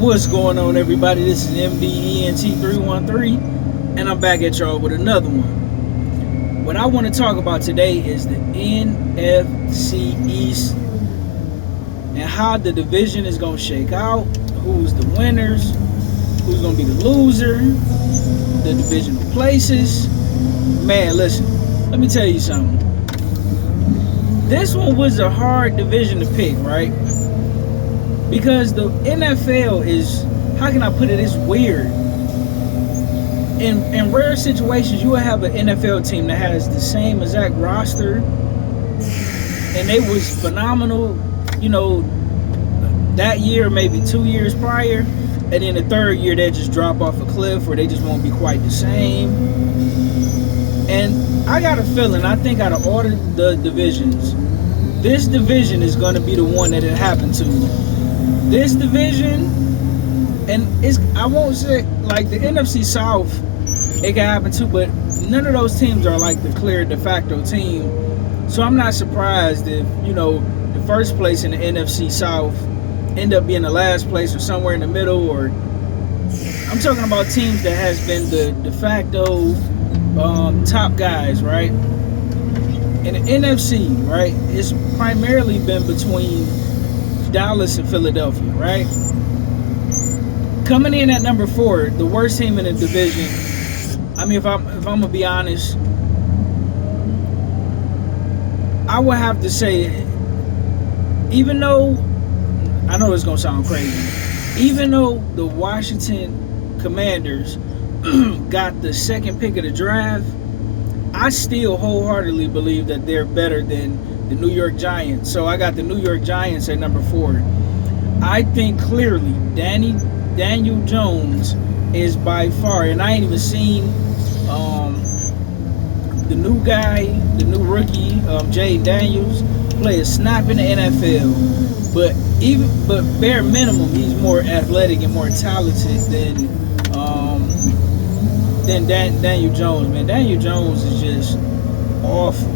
What's going on, everybody? This is MDENT313, and I'm back at y'all with another one. What I want to talk about today is the NFC East and how the division is going to shake out, who's the winners, who's going to be the loser, the divisional places. Man, listen, let me tell you something. This one was a hard division to pick, right? Because the NFL is, how can I put it, it's weird. In rare situations, you will have an NFL team that has the same exact roster, and they was phenomenal, that year, maybe 2 years prior, and then the third year they just drop off a cliff or they just won't be quite the same. And I got a feeling, I think out of all the divisions, this division is going to be the one that it happened to. This division, and I won't say like the NFC South, it can happen too, but none of those teams are like the clear de facto team. So I'm not surprised if, the first place in the NFC South end up being the last place or somewhere in the middle, or I'm talking about teams that has been the de facto top guys, right? In the NFC, right, it's primarily been between Dallas and Philadelphia, right? Coming in at number 4, the worst team in the division. I mean, if I'm gonna be honest, I would have to say, even though I know it's gonna sound crazy, even though the Washington Commanders got the second pick of the draft, I still wholeheartedly believe that they're better than the New York Giants. So I got the New York Giants at number 4. I think clearly Daniel Jones is by far, and I ain't even seen the new guy, the new rookie, Jay Daniels, play a snap in the NFL. But bare minimum, he's more athletic and more talented than Daniel Jones. Man, Daniel Jones is just awful.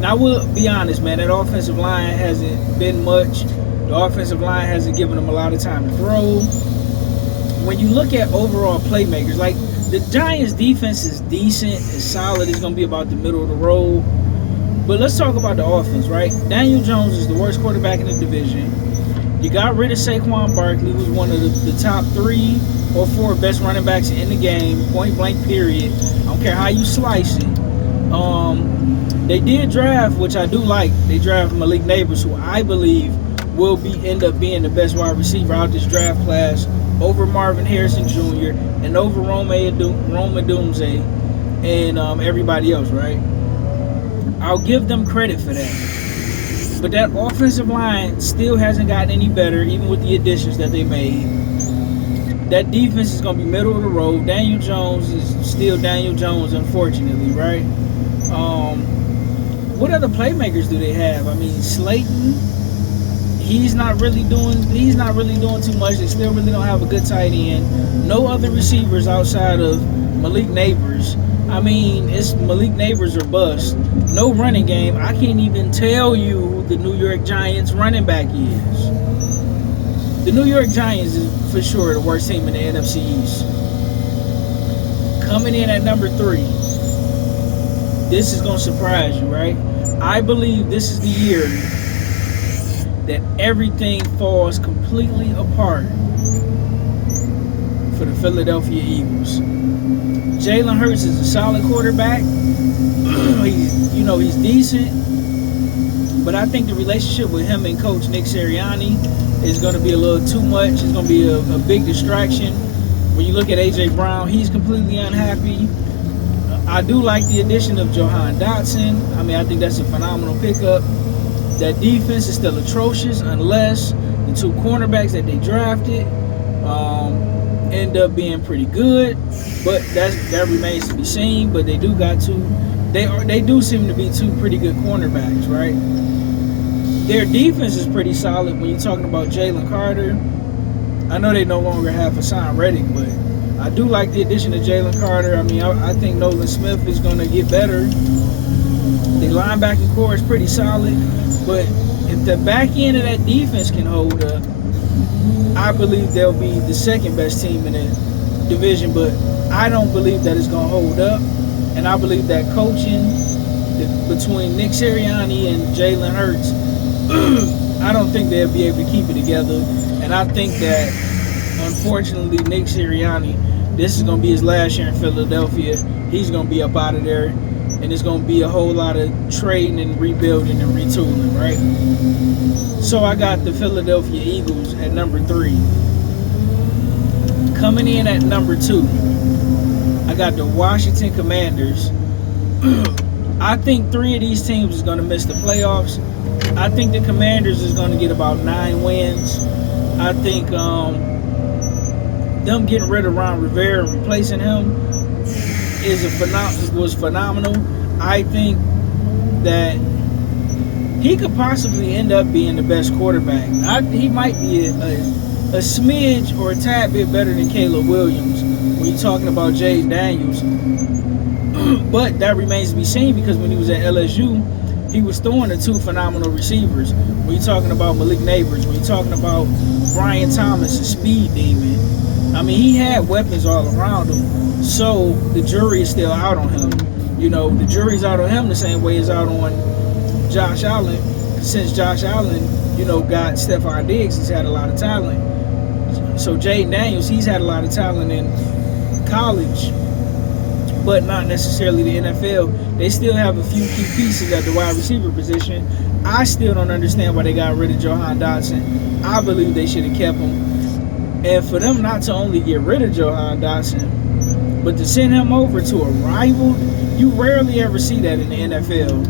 Now, I will be honest, man, that offensive line hasn't been much. The offensive line hasn't given them a lot of time to throw. When you look at overall playmakers, like the Giants' defense is decent, it's solid, it's going to be about the middle of the road. But let's talk about the offense, right? Daniel Jones is the worst quarterback in the division. You got rid of Saquon Barkley, who's one of the top 3 or 4 best running backs in the game, point blank period. I don't care how you slice it. They did draft, which I do like. They drafted Malik Neighbors, who I believe will end up being the best wide receiver out this draft class, over Marvin Harrison Jr. and over Rome Odunze and everybody else, right? I'll give them credit for that. But that offensive line still hasn't gotten any better, even with the additions that they made. That defense is going to be middle of the road. Daniel Jones is still Daniel Jones, unfortunately, right? What other playmakers do they have? I mean, Slayton, he's not really doing too much. They still really don't have a good tight end. No other receivers outside of Malik Neighbors. I mean, it's Malik Neighbors or bust. No running game. I can't even tell you who the New York Giants running back is. The New York Giants is for sure the worst team in the NFC East. Coming in at number 3. This is going to surprise you, right? I believe this is the year that everything falls completely apart for the Philadelphia Eagles. Jalen Hurts is a solid quarterback. He's decent. But I think the relationship with him and Coach Nick Sirianni is going to be a little too much. It's going to be a big distraction. When you look at A.J. Brown, he's completely unhappy. I do like the addition of Jahan Dotson. I mean, I think that's a phenomenal pickup. That defense is still atrocious unless the 2 cornerbacks that they drafted end up being pretty good. But that remains to be seen. But they do seem to be 2 pretty good cornerbacks, right? Their defense is pretty solid when you're talking about Jalen Carter. I know they no longer have Hassan Reddick, but I do like the addition of Jalen Carter. I mean, I think Nolan Smith is going to get better. The linebacking core is pretty solid, but if the back end of that defense can hold up, I believe they'll be the second best team in the division, but I don't believe that it's going to hold up. And I believe that coaching between Nick Sirianni and Jalen Hurts, I don't think they'll be able to keep it together. And I think that, unfortunately, Nick Sirianni, this is going to be his last year in Philadelphia. He's going to be up out of there. And it's going to be a whole lot of trading and rebuilding and retooling, right? So I got the Philadelphia Eagles at number 3. Coming in at number 2, I got the Washington Commanders. I think 3 of these teams is going to miss the playoffs. I think the Commanders is going to get about 9 wins. I think them getting rid of Ron Rivera and replacing him was phenomenal. I think that he could possibly end up being the best quarterback. He might be a smidge or a tad bit better than Caleb Williams when you're talking about Jay Daniels. But that remains to be seen, because when he was at LSU, he was throwing to 2 phenomenal receivers. When you're talking about Malik Neighbors, when you're talking about Brian Thomas, a speed demon. I mean, he had weapons all around him. So the jury is still out on him. You know, the jury's out on him the same way it's out on Josh Allen. Since Josh Allen, you know, got Stephon Diggs, he's had a lot of talent. So Jaden Daniels, he's had a lot of talent in college, but not necessarily the NFL. They still have a few key pieces at the wide receiver position. I still don't understand why they got rid of Jahan Dotson. I believe they should have kept him. And for them not to only get rid of Jahan Dotson, but to send him over to a rival, you rarely ever see that in the NFL.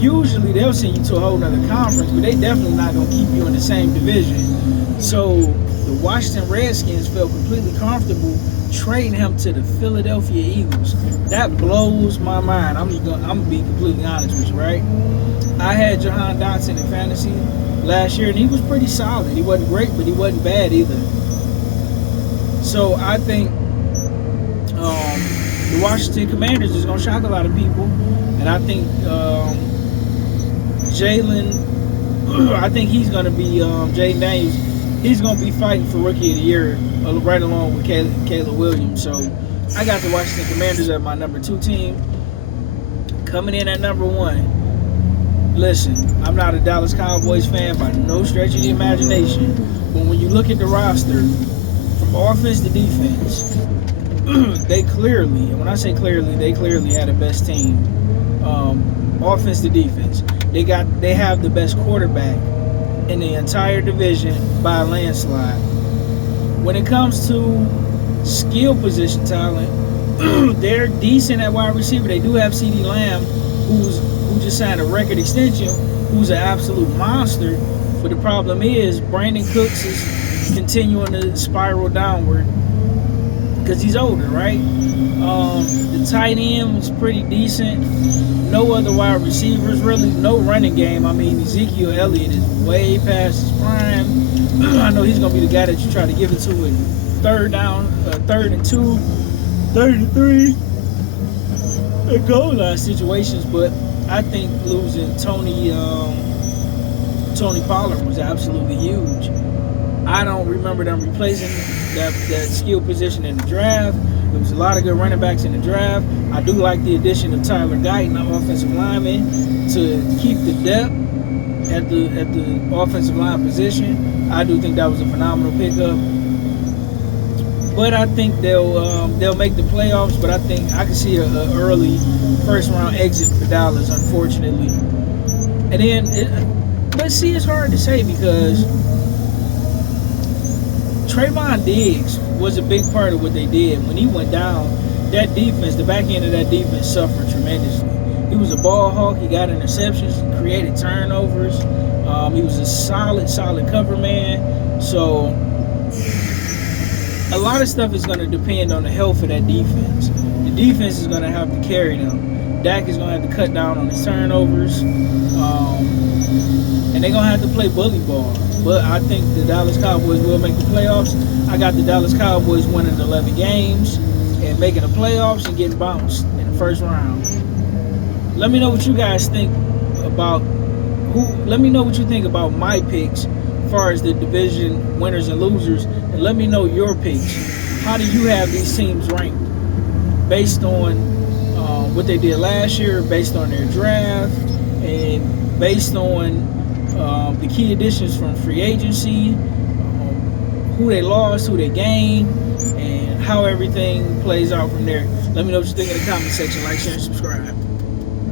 Usually they'll send you to a whole other conference, but they definitely not going to keep you in the same division. So the Washington Redskins felt completely comfortable trading him to the Philadelphia Eagles. That blows my mind. I'm gonna be completely honest with you, right? I had Jahan Dotson in fantasy last year, and he was pretty solid. He wasn't great, but he wasn't bad either. So I think the Washington Commanders is going to shock a lot of people. And I think Jalen, I think he's going to be, Jaden Daniels, he's going to be fighting for Rookie of the Year right along with Caleb Williams. So I got the Washington Commanders as my number 2 team. Coming in at number 1. Listen, I'm not a Dallas Cowboys fan by no stretch of the imagination. But when you look at the roster, from offense to defense, they clearly, and when I say clearly, they clearly had the best team. Offense to defense, they have the best quarterback in the entire division by a landslide. When it comes to skill position talent, they're decent at wide receiver. They do have CeeDee Lamb, who just signed a record extension, who's an absolute monster. But the problem is Brandon Cooks is continuing to spiral downward because he's older, right? The tight end was pretty decent. No other wide receivers, really. No running game. I mean, Ezekiel Elliott is way past his prime. I know he's going to be the guy that you try to give it to in third and 2, third and 3, and goal line situations. But I think losing Tony Pollard was absolutely huge. I don't remember them replacing that skill position in the draft. There was a lot of good running backs in the draft. I do like the addition of Tyler Guyton, an offensive lineman, to keep the depth at the offensive line position. I do think that was a phenomenal pickup. But I think they'll make the playoffs. But I think I can see an early first round exit for Dallas, unfortunately. And then let's see, it's hard to say because Trayvon Diggs was a big part of what they did. When he went down, that defense, the back end of that defense suffered tremendously. He was a ball hawk. He got interceptions, created turnovers. He was a solid cover man. So a lot of stuff is going to depend on the health of that defense. The defense is going to have to carry them. Dak is going to have to cut down on his turnovers. And they're going to have to play bully ball. But I think the Dallas Cowboys will make the playoffs. I got the Dallas Cowboys winning 11 games and making the playoffs and getting bounced in the first round. Let me know what you guys think about let me know what you think about my picks far as the division winners and losers, and let me know your picks. How do you have these teams ranked based on what they did last year, based on their draft, and based on the key additions from free agency, who they lost, who they gained, and how everything plays out from there. Let me know what you think in the comment section. Like, share, and subscribe.